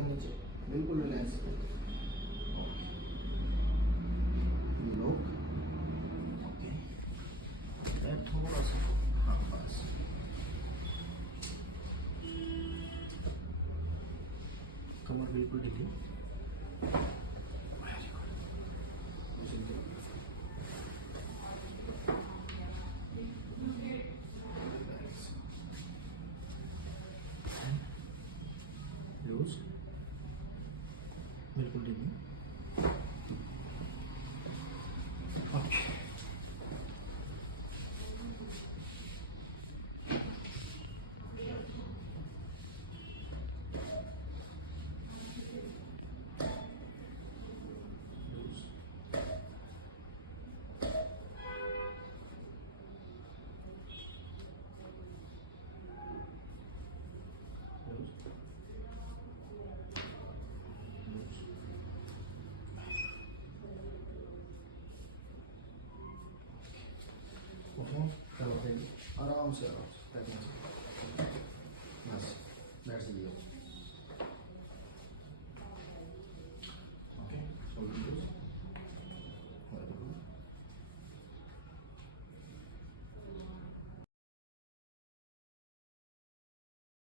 नीचे, बिल्कुल relax. Lock. Okay, पैर थोड़ा सा, हाँ बस। कमर बिल्कुल ढीली। Very good. लूज, बिल्कुल ढीली। Okay, loose, loose. उठो, आराम से, आराम से।